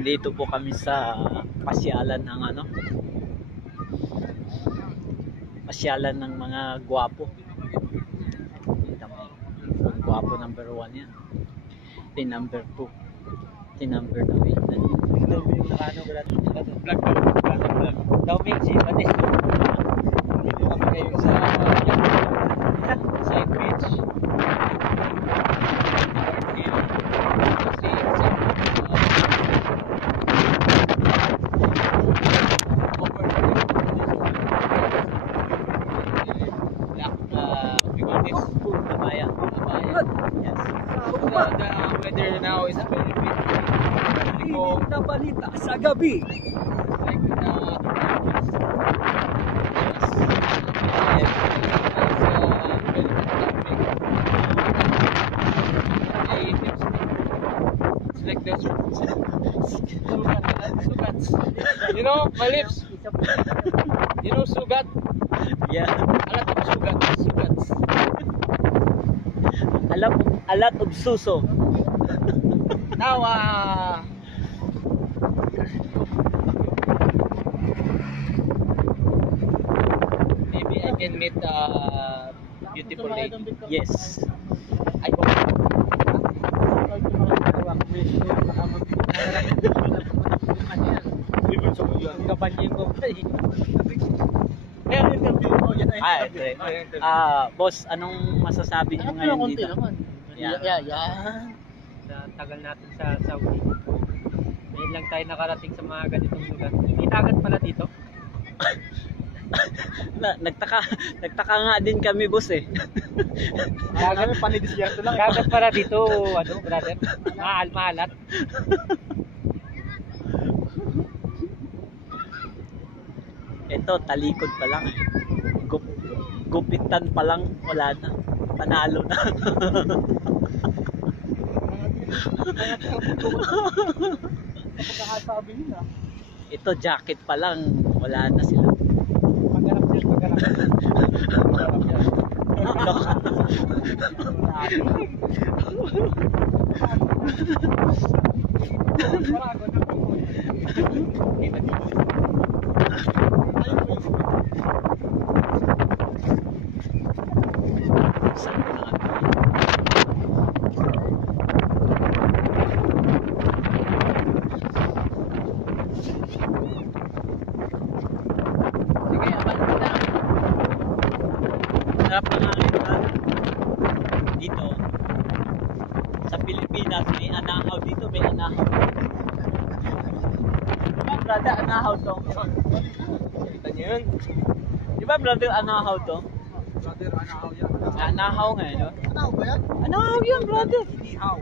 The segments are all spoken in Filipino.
Dito po kami sa pasyalan ng ano, pasyalan ng mga gwapo. Ang gwapo number 1 yan. Ito number 2. Ito number 3. Vlog daw Mixi, pati dito kami ngayon sa side beach. The weather now is very beautiful. Na balita sa gabi. Like it's like the sugats. You know, my lips. You know sugat? Yeah. A lot of sugats. A lot of suso. Now, maybe I can meet a beautiful lady. Yes. I hope. Boss, anong masasabi niyo ngayon dito? Yan. Sa tagal natin sa Saudi. Ngayon lang tayo nakarating sa mga ganitong lugar. May dagat pala dito. Nagtaka nga din kami, boss eh. Dagat panidisyerto lang. Dagat pala dito, ano, brother? Maalat. Ito, talikod pa lang eh. Gupitan pa lang, wala na. Panalo na. Ito, jacket pa lang, wala na sila. Maghanap yan. Sarap na nga dito sa Pilipinas, may anahaw dito, may anahaw. Diba brother, anahaw to? Kita niyo yun? Diba brother, anahaw to? Brother, anahaw yan. Anahaw nga yun, no? Anahaw ba yan? Anahaw yan brother. Inihaw.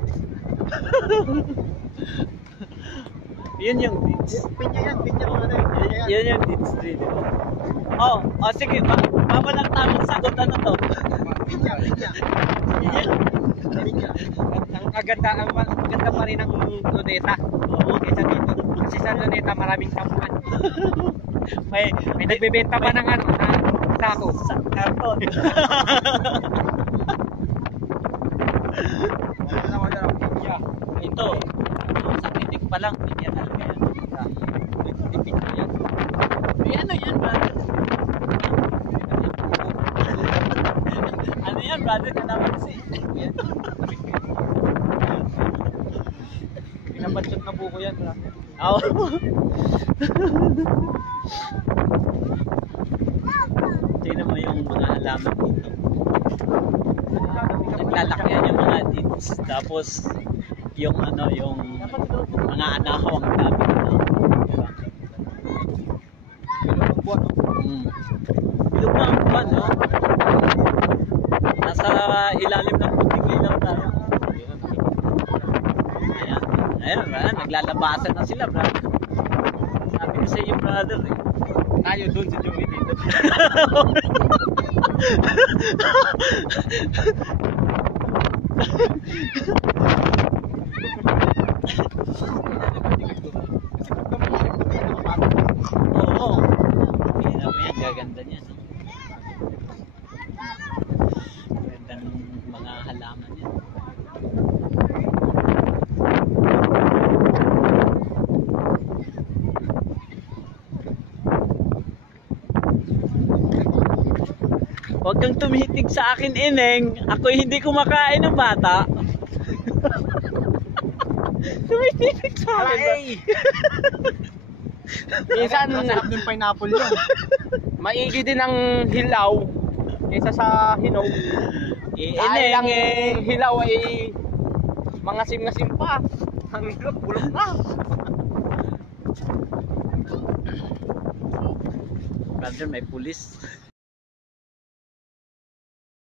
Yun yung deeds. Pinya yan, pinya mga na. Yun yung deeds din. Oh, sige, walang tamang sagot, ano to? Pinya. Ang maganda pa rin ang Luneta. Oo, kaysa dito. Kasi sa Luneta maraming tampuan. May Nagbebenta pa ng ano, ng sako. karton. Ito, sa titik pa lang, pinya talaga yan. Pinya yan. Ano yan, brother? Ano yan, brother? Kalamansi. Pinabansot na buko yan, brother. Oo. Tingnan mo yung mga halaman dito. Naglalakyan yung mga deeds. Tapos, yung ano, yung mga anahaw ang dami nila. Diba? Bilog na ang buwan, no? Nasa ilalim ng puting ilaw tayo. Ayan, naglalabasan na sila, brother. Sabi ko sa iyo, brother, eh. Tayo doon si Joey dito. Oo. Tingnan mo yan, gaganda niya. No? Gandang mga halaman yan. Huwag kang tumitig sa akin, Ineng. Ako'y hindi kumakain ng bata. Tumitig sa akin. Minsan, Masarap yung pineapple yun. maigi din ang hilaw kaysa sa hinog. Dahil ang Ineng, hilaw ay mga sim pa. Ang hilaw, bulok na. Brother, may pulis.